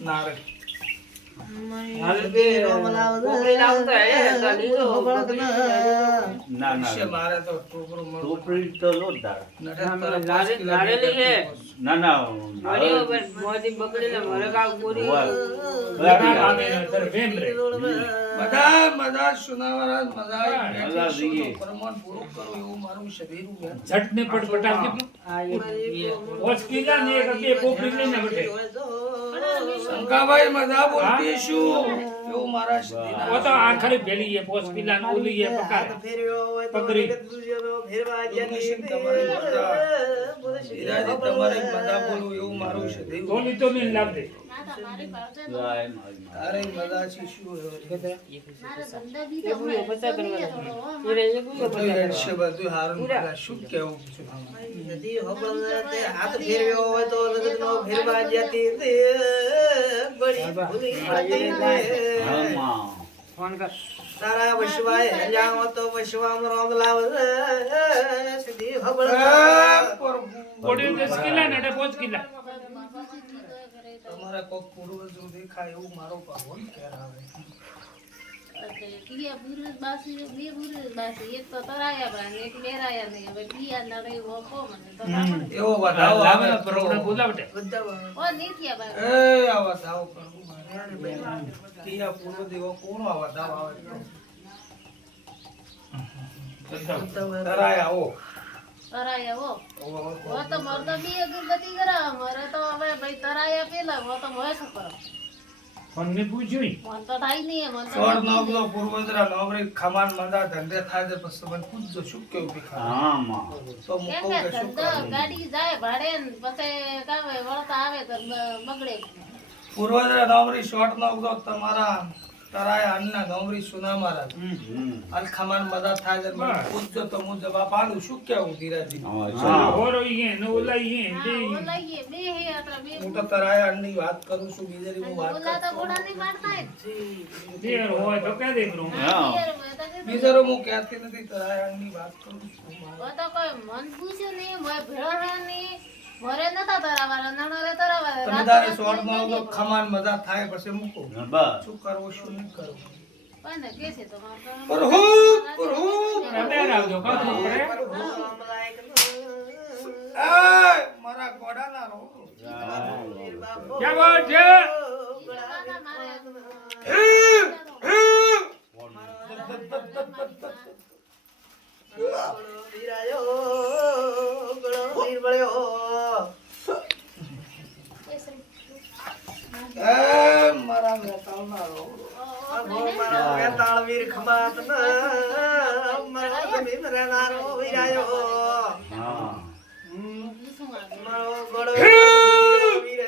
નારે હાલ બે કોકરી લાવતા હે તો લીધો ના છે ના મારે તો ટોકરો મળો ટોપરી તો લોટદાર નારેલી હે ના ના મારીઓ પર મોતી બકડીને મરે કાવ પૂરી બધા સુનાવારા મજા પ્રમાણ પૂરું કરો એવું મારું શરીર झट ने पटपटा के वॉच किला ने एक બે કોપરી લઈને બેઠે શંકાભાઈ મજા બોલતી શું એવું મારા શરીર वो तो आखरी भेली है वॉच किला ने ओली है पका पकड़ी તમારે મજા બોલું એવું મારું શરીર તોલી તો નહીં લાવ દે અરે મજા છે શું છે બધું હારું મજા શું કેવું હાથ ફેરવ્યો હોય તો લગનનો ફેરવા જતી તે બડી ભૂલી ફોન કર તારા વશવાય હજાવો તો વશવામ રોમ લાવ સીધી હબળ બોડી 10 કિલા ને 5 કિલા તમારે કોક પૂર્વજો દેખાય એવું મારો ભગવાન કહેરાવે એવો વધાવો આવે પ્રોગ્રામ બોલાવટે એ આ વધાવો કરવું મારે કિયા પૂર્વ દેવો કોણ આ વધાવો આવે તરાય આવો ફોન ને પૂછ્યું સોળ નવલો પૂર્વજરા નવરી ખમાન મંદા ધંધે થાય છે પછી મને પૂછજો શું કેવું કે હા માં તો હું કહું કે શું કરવું પૂર્વજરા નવરી શોર્ટ નવલો તમારા તરાય અન્ના નવરી સુના મારા અલ ખમાન મદા થાય છે મને પૂછજો તો હું જવાબ આલું શું કેવું ધીરાજી હા હોરો ઈ ને ઓલાઈ દે હું તો તરાય અન્ની વાત કરું છું બીજેની હું વાત કરું દે હોય તો કે દે બ્રો હા બીજેરો હું કહેતી નથી તરાય અન્ની વાત કરું છું તમે તારે શોર્ટ માં તો ખમાન મજા થાય પછી મૂકો બસ શું કરવું શું નહીં કરવું રમે આવજો કા છોકરે મારા ગોડાના રો क्या बात है મારા વેતાળના રો વેતાળ વીર ખમાત મારા જમીન રહેનારો વીરાયો હા મારો ગોળો વીર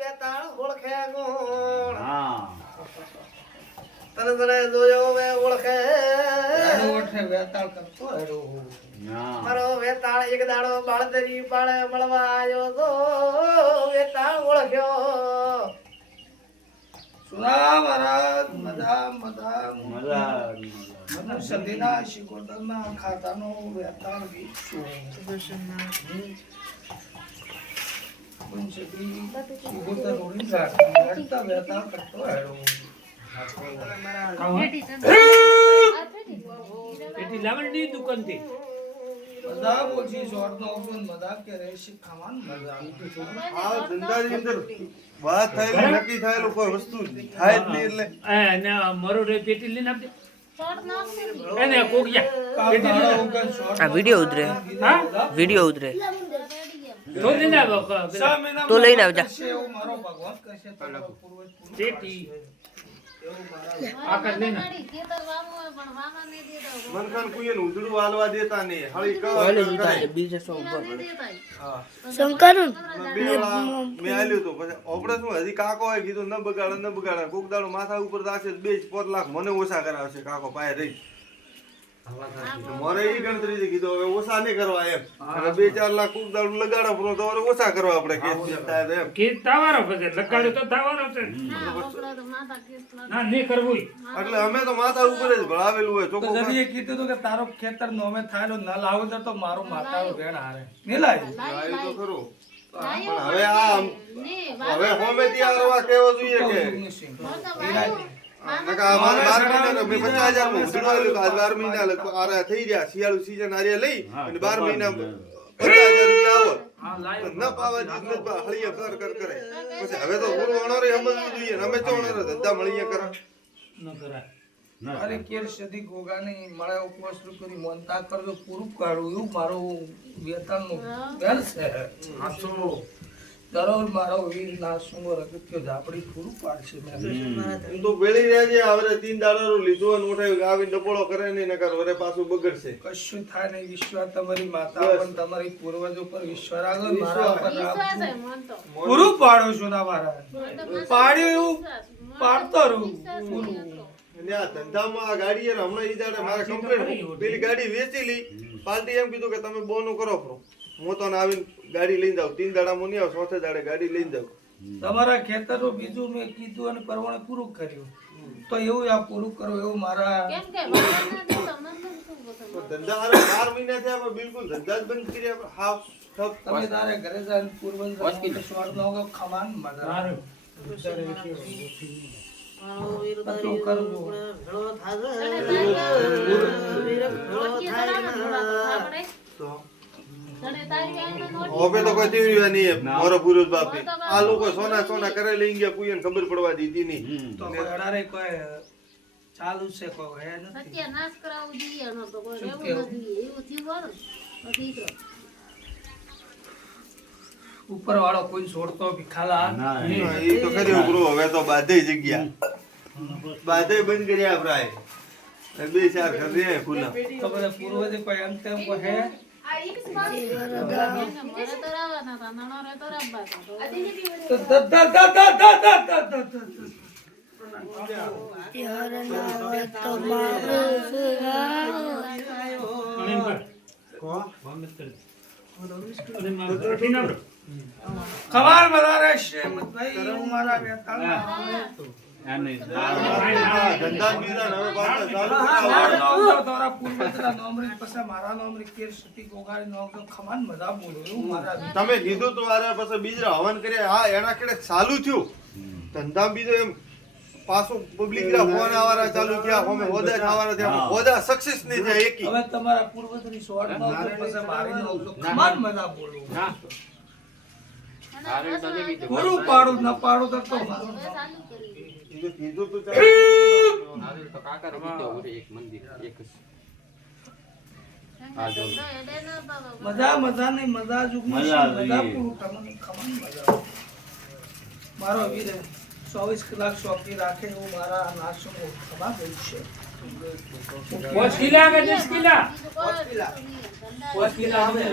વેતાળ ઓળખે કોણ હા તને જોયો વે ઓળખે ઓઠે વેતાળ કરતો હેડો હા મારો વેતાળ એક દાડો બાળદરી બાળે મળવા આવ્યો તો વેતાળ ઓળખ્યો સુના મારા મજા મજા મજા મને સદીના શિકોતરના ખાતાનો વેતાળ ગીત શિકોતર ઉડી જાય વેતાળ કરતો હેડો પેટી લાવણની દુકાન થી બધા બોલજી શોર્ટ નો ઓપન મજા કે રે શીખાવાન મજા આ ધંધાની અંદર વાત થાય નક્કી થયેલું કોઈ વસ્તુ થાય જ નહીં એટલે અને મરો રે પેટી લઈને આપજે એને કોકિયા પેટી લઈને આ વિડિયો ઉતરે હા વિડિયો ઉતરે તો લઈને આવો તો લઈને આવજા એવું મારો ભગવાન કહેશે તમારો પૂર્વજ પેટી આકર લઈને મનખાન કોઈ ઉધડું હાલવા દેતા નહીં હળી બીજે સો ઉપર મેં આલ્યું તો પછી આપણે શું હજી કાકો હોય કીધું ન બગાડે કોક દાડો માથા ઉપર રાખશે 2-4 લાખ મને ઓછા કરાવશે કાકો પાય રહી મારે ઈ ગણતરી છે કીધું હવે ઓછા નહીં કરવા એમ અને 2-4 લાખ કોક દાડો લગાડો પણ તો હવે ઓછા કરવા આપણે કેસ થાય એમ કે તાવારો પછી લગાડ્યો તો તાવારો છે ના નહીં કરવું એટલે અમે તો માથા ઉપર જ ભળાવેલું હોય તો ચોખ્ખું જરીએ કીધું હતું કે તારો ખેતર નોમે થાયલો ન લાવો તો મારું માતાનું વેણ હારે નહીં લાવી આવ્યું તો ખરું પણ હવે આ હવે હોમેથી આ રવા કેવો જોઈએ કે નકા અમારે 12 મહિના મેં 50,000 માં ઉધડવાયેલું તો આજ 12 મહિના લગભગ આરા થઈ ગયા શિયાળુ સીઝન આર્યા લઈ અને 12 મહિના 50,000 રૂપિયા આવો ન પાવા દીધ ન હળિયા કર કરે પછી હવે તો પૂરો અણોરે સમજવું જોઈએ ને અમે તો અણોરે ધંધા મળીએ કરે ન કરાય. અરે કેર સદી ગોગાની મળે ઉપવાસ રૂપિયાની મોનતા કરજો પૂરું કાઢું એવું મારું વેતનનું વેલ છે. દરરોજ મારો વીર ના સુંગો રગત્યો ઝાપડી પૂરું પાડશે હું તો વેળી રહ્યા છે હવે 3 દાડાનું લીધું અને ઉઠાયું આવીને ડબોળો કરે નહીં નકર વરે પાછું બગડશે કશું થાય નહીં. વિશ્વાસ તમારી માતા પણ તમારી પૂર્વજો પર વિશ્વાસ રાખો. મારા પર રાખજો. પૂરું પાડો છો ના મારા પાડ્યું એવું પાડતો રહું પૂરું. અને આ ધંધામાં આ ગાડી યાર હમણાં ઈ દાડે મારે કમ્પ્લેન પેલી ગાડી વેચી લી પાર્ટી એમ કીધું કે તમે બોનું કરો પ્રો હું તો આવીને ગાડી લઈને જાઉં 3 દાડામાં નહીં આવ ચોથે દાડે ગાડી લઈને જાઉં તમારા ખેતરો બીજું મેં કીધું અને પરવાણે પૂરું કર્યું તો એવું આ પૂરું કરો એવું મારા ધંધા હારે 12 મહિના થયા પણ બિલકુલ ધંધા જ બંધ કર્યા હાવ ઠપ તમે તારે ઘરે જઈને પૂર્વજ સ્વાદ નો ખમાન મજા સારું. તો કરજો. હવે તો કોઈ થયું નહીં મારો પુરુષ બાપી આ લોકો સોના કરે લઈ ગયા કોઈને ખબર પડવા દીધી નહીં તો કોઈ અડારે કોઈ ચાલુ છે કોઈ હે નથી. સત્યાનાશ કરાવવું જોઈએ ન તો કોઈ શું રહેવું કેવું? નથી એવું થયું હોય ને તો દીકરો ઉપર વાળો કોઈ છોડતો ભીખાલા ના, એ તો ખરી ઉભરો હવે તો બાધે જગ્યા બાધે બંધ કર્યા પ્રાય 2-4 ઘર રે ખુલ્લા તો બધા પૂર્વજે કોઈ એમ તેમ કોઈ હે મરે તો રહેવાના હતા નાનો રહે તો રબ્બા તો અને એમ કર. બંધ કરી દે. અને મારું ઘરથી ના બરો. ખબર બધા રહેશે ભાઈ હું મારા વેતાળમાં અને ધંધા બીજા હવે પાછા ચાલુ મારા કરાવવા. નામ તો તારા પૂર્વજના નામરી પછી મારા નામરી કેર સતી ગોગારી નામ તો ખમાન મજા બોલો એવું મારા તમે કીધું તો આરે પછી બીજા હવન કર્યા હા એના કેડે ચાલુ થયું ધંધા બીજો એમ પાછું પબ્લિક ના ફોન આવવાના ચાલુ થયા અમે હોદા થવાના થયા હોદા સક્સેસ નહીં થયા એકી હવે તમારા પૂર્વજની સોળ નો પછી મારી નો તો ખમાન મજા બોલો હા. પૂરું પાડું ન પાડું તો મારું ચાલુ કરી કીધું તો ચાલુ. મજા નહીં મજા જુગની મજા પૂરું તમને ખમાન મજા મારો વીર 24 કલાક શોખી રાખે એવું મારા નાશો ખમા ગઈ છે 5 કિલા કે 10 કિલા? 5 કિલા આવે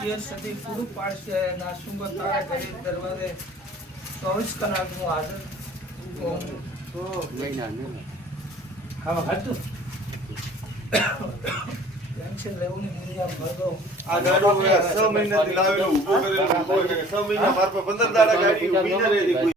કેર સતી પૂરું પાડશે નાશુંગો તારા ઘરે દરવાજે 24 કલાક હું હાજર હા હતું. ટેન્શન લેવું નહીં દુનિયા ભરતો આ ગાડો 6 મહિનાથી લાવેલું ઊભું કરેલું કોઈ 6 મહિના માર પર 15 દાડા ગાડી ઊભી ન રહેતી કોઈ